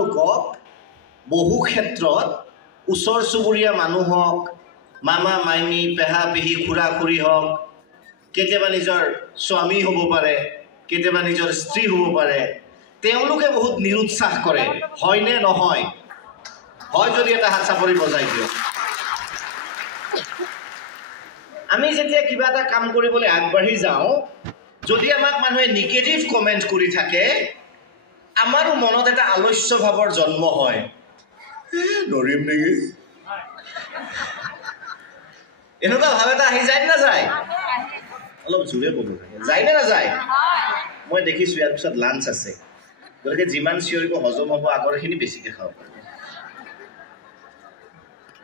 লোকক বহু ক্ষেত্ৰত ওচৰ চুবুৰীয়া মানুহক মামা মাইনী পেহা পেহী খুৰা খুৰী হওক কেতিয়াবা নিজৰ স্বামী হ'ব পাৰে কেতিয়াবা নিজৰ স্ত্ৰী হ'ব পাৰে তেওঁলোকে বহুত নিৰুৎসাহ কৰে হয়নে নহয় হয় যদি এটা হাত চাপৰি বজাই দিয়ক আমি যেতিয়া কিবা এটা কাম কৰিবলৈ আগবাঢ়ি যাওঁ যদি আমাক মানুহে নিগেটিভ কমেন্ট কৰি থাকে আমাৰো মনত এটা আলস্য ভাৱৰ জন্ম হয় নৰিম নেকি এনেকুৱা ভাৱ এটা আহি যায় না যায় অলপ জোৰে ক'ব লাগে যায় না যায় মই দেখিছো ইয়াৰ পিছত লাঞ্চ আছে গতিকে যিমান চিঞৰিব হজম হ'ব আগৰখিনি বেছিকৈ খাব পাৰিব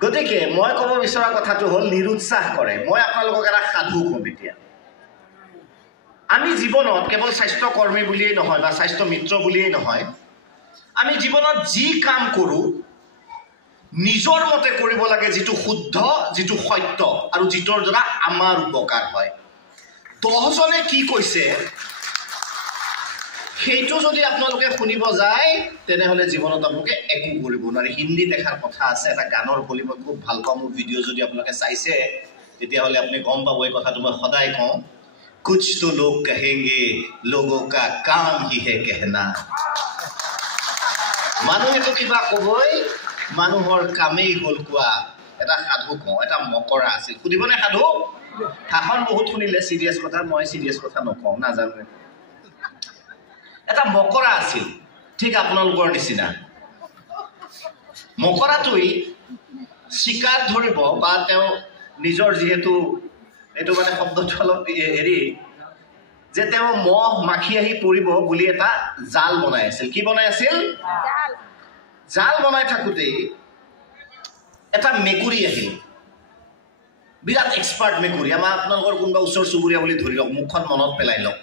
গতিকে মই ক'ব বিচৰা কথাটো হ'ল নিৰুৎসাহ কৰে মই আপোনালোকক এটা সাধু ক'ম এতিয়া আমি জীৱনত কেৱল স্বাস্থ্য কৰ্মী বুলিয়েই নহয় বা স্বাস্থ্য মিত্ৰ বুলিয়েই নহয় আমি জীৱনত যি কাম কৰোঁ নিজৰ মতে কৰিব লাগে যিটো শুদ্ধ যিটো সত্য আৰু যিটোৰ দ্বাৰা আমাৰ উপকাৰ হয় 10 জনে কি কৈছে সেইটো যদি আপোনালোকে শুনিব যায় তেনেহলে জীৱনত আপোনালোকে একো কৰিব নোৱাৰে হিন্দী দেখাৰ কথা আছে এটা গানৰ বলি মই খুব ভাল পাওঁ মোৰ ভিডিঅ' যদি আপোনালোকে চাইছে তেতিয়াহলে আপুনি গম পাব এই কথাটো মই সদায় কওঁ कुछ तो लोग कहेंगे लोगों का काम ही है कहना মানুহে তো কিবা কবই মানুহৰ কামেই হল কোৱা এটা সাধু কওঁ এটা মকৰা আছিল সুধিবনে সাধু শাসন বহুত শুনিলে সিৰিয়াছ কথা মই সিৰিয়াছ কথা নকওঁ নাজানো এটা মকৰা আছিল ঠিক আপোনালোকৰ নিচিনা মকৰাটোই শিকাৰ ধৰিব বা তেওঁ নিজৰ যেহেতু এটো মানে শব্দটো অলপ হেৰি যে তেওঁ মহ মাখি আহি পৰিব বুলি এটা জাল বনাই আছিল কি বনাই আছিল জাল বনাই থাকোতে এটা মেকুৰী আহিল বিৰাট এক্সপাৰ্ট মেকুৰী আমাৰ আপোনালোকৰ কোনবা ওচৰ চুবুৰীয়া বুলি ধৰি লওক মুখখন মনত পেলাই লওক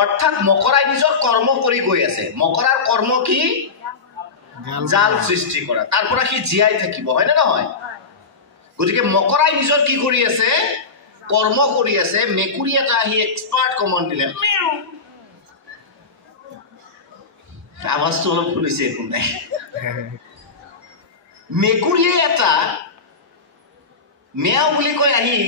অৰ্থাৎ মকৰাই নিজৰ কৰ্ম কৰি গৈ আছে মকৰাৰ কৰ্ম কি জাল সৃষ্টি কৰা তাৰ পৰা সি জিয়াই থাকিব হয় না নহয় গতিকে মকৰাই নিজৰ কি কৰি আছে কৰ্ম কৰি আছে মেকুৰী এটা আহি এক্সপাৰ্ট কমন দিলে আৱাজটো অলপ শুনিছে একো নাই মেকুৰীয়ে এটা মেয়াও বুলি কৈ আহি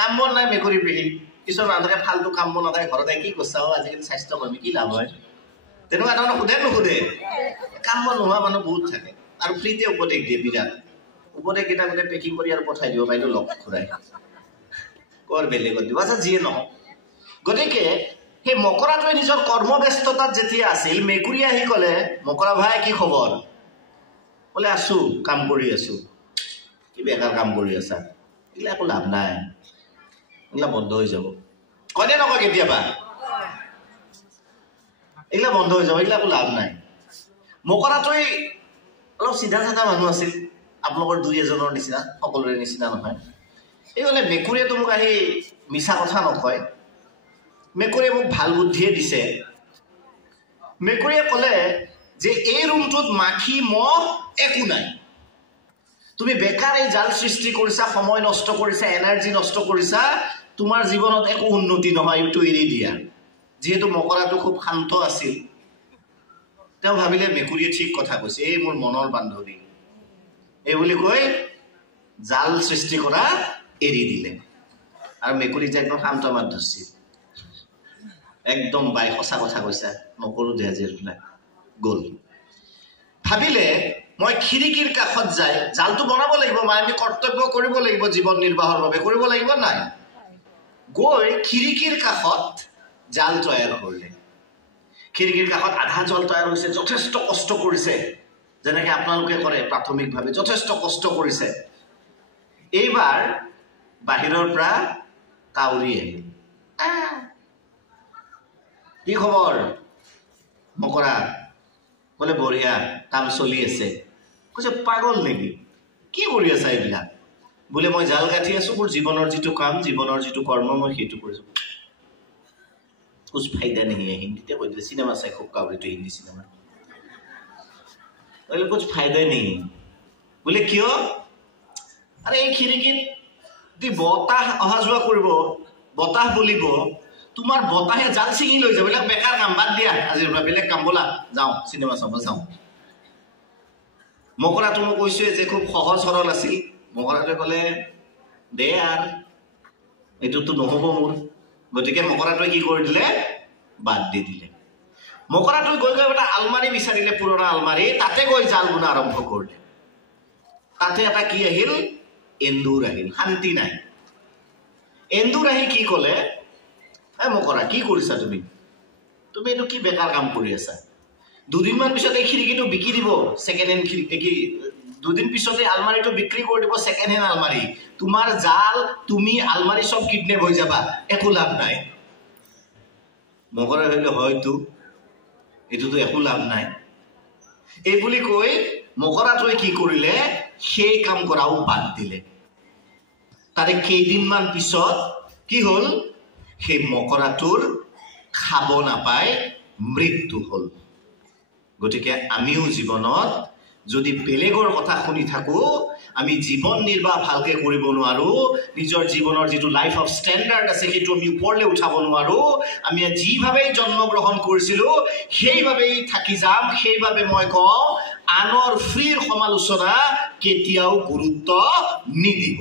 কাম বন নাই মেকুৰী পেহি কিছুমান মানুহে ফাল্টু কাম বন নাথাকে ঘৰতে কি কৈছা আজিকালি স্বাস্থ্য কৰ্মী কি লাভ হয় তেনেকুৱা ধৰণৰ সোধে নুসুধে কাম বন নোহোৱা মানুহ বহুত থাকে আৰু ফ্ৰীতে উপদেশ দিয়ে বিৰাট উপদেশ কেইটা গোটে পেকিং কৰি আৰু পঠাই দিব বাইদেউ লগ ঘূৰাই কৰ বেলেগত দিব আচ্ছা যিয়ে নহওক গতিকে সেই মকৰাটোৱে নিজৰ কৰ্মব্যস্ততাত যেতিয়া আছিল মেকুৰী আহি ক'লে মকৰা ভাই কি খবৰ বোলে আছো কাম কৰি আছো কি বেকাৰ কাম কৰি আছা এইগিলা একো লাভ নাই এইগিলা বন্ধ হৈ যাব কয়নে নকয় কেতিয়াবা এইগিলা বন্ধ হৈ যাব এইগিলা একো লাভ নাই মকৰাটোৱে অলপ চিধা চাধা মানুহ আছিল আপোনালোকৰ দুই এজনৰ নিচিনা সকলোৰে নিচিনা নহয় এইলে মেকুৰীয়ে তো মোক আহি মিছা কথা নকয় মেকুৰীয়ে মোক ভাল বুদ্ধিয়ে দিছে মেকুৰীয়ে ক'লে যে এই ৰুমটোত মাখি মহ একো নাই তুমি বেকাৰ এই জাল সৃষ্টি কৰিছা সময় নষ্ট কৰিছা এনাৰ্জি নষ্ট কৰিছা তোমাৰ জীৱনত একো উন্নতি নহয় এইটো এৰি দিয়া যেহেতু মকৰাটো খুব শান্ত আছিল তেওঁ ভাবিলে মেকুৰীয়ে ঠিক কথা কৈছে এই মোৰ মনৰ বান্ধৱী এই বুলি কৈ জাল সৃষ্টি কৰা এৰি দিলে আৰু মেকুৰী যে একদম শান্ত মাত ধৰছি একদম বাই সঁচা কথা কৈছা নকৰো দে আজিৰ বিলাক গ'ল ভাবিলে মই খিৰিকীৰ কাষত যাই জালটো বনাব লাগিব মই আমি কৰ্তব্য কৰিব লাগিব জীৱন নিৰ্বাহৰ বাবে কৰিব লাগিব নাই গৈ খিৰিকীৰ কাষত জাল তৈয়াৰ কৰিলে খিৰিকীৰ কাষত আধা জল তৈয়াৰ হৈছে যথেষ্ট কষ্ট কৰিছে যেনেকৈ আপোনালোকে কৰে প্ৰাথমিকভাৱে যথেষ্ট কষ্ট কৰিছে এইবাৰ বাহিৰৰ পৰা কাউৰী আহিল কি খবৰ মকৰা বোলে বঢ়িয়া কাম চলি আছে কৈছে পাগল নেকি কি কৰি আছা এইবিলাক বোলে মই জাল গাঁঠি আছো মোৰ জীৱনৰ যিটো কাম জীৱনৰ যিটো কৰ্ম মই সেইটো কৰিছো কুছ ফাইদা নেহি হিন্দীতে কৈ দিলে চিনেমা চাই খুব কাউৰীটো হিন্দী চিনেমা বোলে কুছ ফাইদা নেহি বোলে কিয় আৰে এই খিৰিকীত দি বতাহ অহা যোৱা কৰিব বতাহ বলিব তোমাৰ বতাহে জাল ছিঙি লৈ যাব বেকাৰ কাম বাদ দিয়া আজিৰ পৰা বেলেগ কাম বলা যাওঁ চিনেমা চাব যাওঁ মকৰাটো মই কৈছোৱে যে খুব সহজ সৰল আছিল। মকৰাটোৱে ক'লে দে আৰ এইটোতো নহ'ব মোৰ, গতিকে মকৰাটোৱে কি কৰি দিলে, বাদ দি দিলে। মকৰাটোৱে গৈ গৈ এটা আলমাৰি বিচাৰিলে, পুৰণা আলমাৰি, তাতে গৈ জাল বুনা আৰম্ভ কৰিলে। তাতে এটা কি আহিল, এন্দুৰ আহিল। শান্তি নাই। এন্দুৰ আহি কি ক'লে, মকৰা কি কৰিছা তুমি, তুমি এইটো কি বেকাৰ কাম কৰি আছা, দুদিনমান পিছত এই খিৰিকীটো বিকি দিব, ছেকেণ্ড হেণ্ড খিৰিকী, দুদিন পিছতে আলমাৰিটো বিক্ৰী কৰি দিব, ছেকেণ্ড হেণ্ড আলমাৰি, তোমাৰ জাল, তুমি, আলমাৰি চব কিডনেপ হৈ যাবা, একো লাভ নাই। মকৰা ভাবিলে হয়তো এইটোতো একো লাভ নাই। এই বুলি কৈ মকৰাটোৱে কি কৰিলে, সেই কাম কৰাও বাদ দিলে। তাৰে কেইদিনমান পিছত কি হ'ল, সেই মকৰাটোৰ খাব নাপায় মৃত্যু হ'ল। গতিকে আমিও জীৱনত যদি বেলেগৰ কথা শুনি থাকো, আমি জীৱন নিৰ্বাহ ভালকে কৰিব নোৱাৰো, নিজৰ জীৱনৰ যিটো লাইফ অফ ষ্টেণ্ডাৰ্ড আছে সেইটো আমি ওপৰলৈ উঠাব নোৱাৰো, আমি যিভাৱেই জন্মগ্ৰহণ কৰিছিলো সেইভাৱেই থাকি যাম। সেইবাবে মই কওঁ, আনৰ ফ্ৰীৰ সমালোচনা কেতিয়াও গুৰুত্ব নিদিব।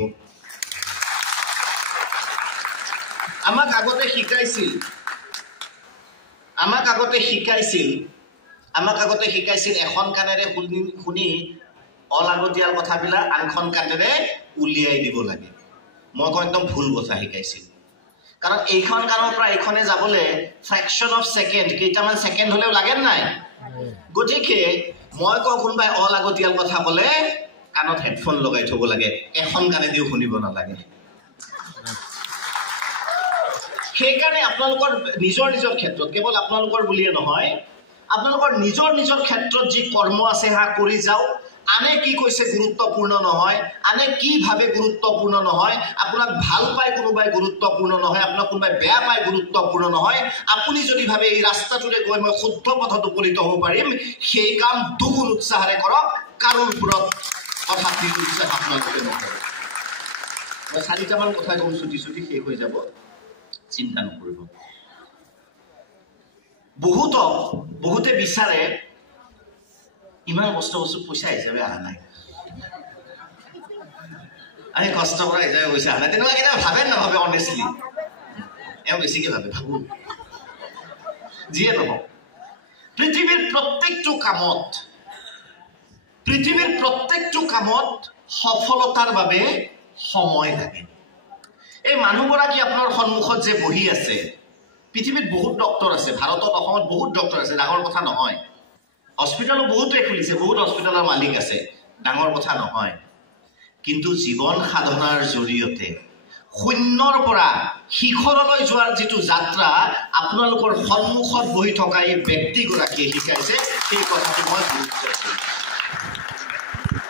আমাক আগতে শিকাইছিল এখন কাণেৰে শুনি অলাগতিয়াল কথাবিলাক আনখন কাণেৰে উলিয়াই দিব লাগে। মই কওঁ একদম ভুল কথা শিকাইছিল। কাৰণ এইখন কাণৰ পৰা এইখনে যাবলৈ ফ্ৰেকশ্যন অফ ছেকেণ্ড, কেইটামান ছেকেণ্ড হ'লেও লাগে নাই। গতিকে মই কওঁ কোনোবাই অলাগতিয়াল কথা ক'লে কাণত হেডফোন লগাই থ'ব লাগে, এখন কাণেদিও শুনিব নালাগে। সেইকাৰণে আপোনালোকৰ নিজৰ ক্ষেত্ৰত, কেৱল আপোনালোকৰ বুলিয়ে নহয়, আপোনালোকৰ নিজৰ ক্ষেত্ৰত যি কৰ্ম আছে হা কৰি যাওক। আনে কি কৈছে গুৰুত্বপূৰ্ণ নহয়, আনে কি ভাবে গুৰুত্বপূৰ্ণ নহয়, আপোনাক ভাল পায় কোনোবাই গুৰুত্বপূৰ্ণ নহয়, আপোনাক কোনোবাই বেয়া পায় গুৰুত্বপূৰ্ণ নহয়। আপুনি যদি ভাবে এই ৰাস্তাটোৰে গৈ মই শুদ্ধ পথত উপনীত হ'ব পাৰিম, সেই কাম দুগুণ উৎসাহেৰে কৰক, কাৰোৰ ওপৰত কথা উৎসাহ আপোনালোকে নকৰে। মই 4টামান কথা কম, ছুটি শেষ হৈ যাব, চিন্তা নকৰিব। বহুতে বিচাৰে ইমান কষ্ট বস্তু পইচা হিচাপে অহা নাই, আমি কষ্ট কৰা হিচাপে পইচা অহা নাই, তেনেকুৱা কেতিয়াবা ভাবে নাভাবে? অনেষ্টলি এওঁ বেছিকে ভাবো। যিয়ে নহওক, পৃথিৱীৰ প্ৰত্যেকটো কামত সফলতাৰ বাবে সময় লাগে। এই মানুহগৰাকী আপোনাৰ সন্মুখত যে বহি আছে, পৃথিৱীত বহুত ডক্টৰ আছে, ভাৰতত, অসমত বহুত ডক্টৰ আছে, ডাঙৰ কথা নহয়। হস্পিটেলো বহুতে খুলিছে, বহুত হস্পিটেলৰ মালিক আছে, ডাঙৰ কথা নহয়। কিন্তু জীৱন সাধনাৰ জৰিয়তে শূন্যৰ পৰা শিখৰলৈ যোৱাৰ যিটো যাত্ৰা আপোনালোকৰ সন্মুখত বহি থকা এই ব্যক্তিগৰাকীয়ে শিকাইছে, সেই কথাটো মই গুৰুত্ব দিছোঁ।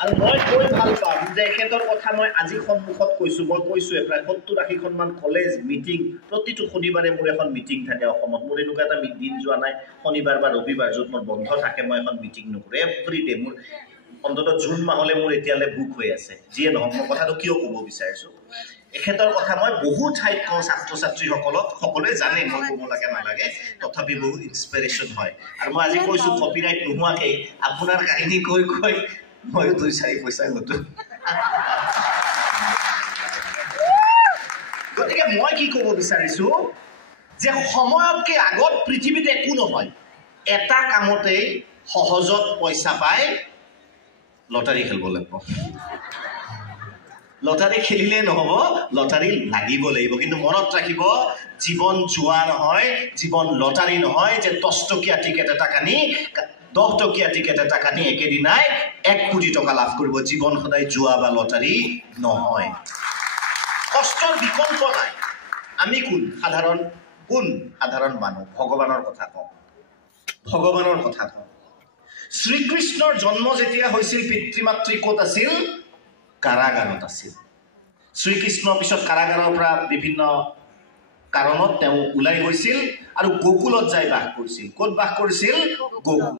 আৰু মই কৈ ভাল পাম যে এখেতৰ কথা মই আজি সন্মুখত কৈছোঁ। মই কৈছোঁৱে প্ৰায় 70-80খনমান কলেজ, মিটিং, প্ৰতিটো শনিবাৰে মোৰ এখন মিটিং থাকে অসমত। মোৰ এনেকুৱা এটা দিন যোৱা নাই শনিবাৰ বা ৰবিবাৰ য'ত মোৰ বন্ধ থাকে মই এখন মিটিং নকৰোঁ। এভৰিডে মোৰ অন্ততঃ জুন মাহলৈ মোৰ এতিয়ালৈ বুক হৈ আছে। যিয়ে নহওক, মই কথাটো কিয় ক'ব বিচাৰিছোঁ, এখেতৰ কথা মই বহু ঠাইত কওঁ, ছাত্ৰ ছাত্ৰীসকলক, সকলোৱে জানে মই ক'ব লাগে নালাগে, তথাপি বহু ইনস্পিৰেশ্যন হয়। আৰু মই আজি কৈছোঁ কপিৰাইট নোহোৱাকৈ আপোনাৰ কাহিনী কৈ ময়ো 2-4 পইচা ঘটো। গতিকে মই কি ক'ব বিচাৰিছোঁ যে সময়তকৈ আগত পৃথিৱীত একো নহয়, এটা কামতেই সহজত পইচা পায়, লটাৰী খেলিব লাগিব। লটাৰী খেলিলে নহ'ব, লটাৰী লাগিব লাগিব। কিন্তু মনত ৰাখিব, জীৱন জোৱা নহয়, জীৱন লটাৰী নহয় যে 10 টকীয়া টিকেট এটা কানি 10 টকীয়া টিকেট এটা কানি একেদিনাই 1 কোটি টকা লাভ কৰিব। জীৱন সদায় জোৱা বা লটাৰী নহয়। কষ্টৰ বিকল্প নাই। আমি সাধাৰণ মানুহ। ভগৱানৰ কথা কওঁ। শ্ৰীকৃষ্ণৰ জন্ম যেতিয়া হৈছিল, পিতৃ মাতৃ ক'ত আছিল? কাৰাগাৰত আছিল। শ্ৰীকৃষ্ণৰ পিছত কাৰাগাৰৰ পৰা বিভিন্ন কাৰণত তেওঁ ওলাই গৈছিল আৰু গোকুলত যাই বাস কৰিছিল। ক'ত বাস কৰিছিল? গোকুল।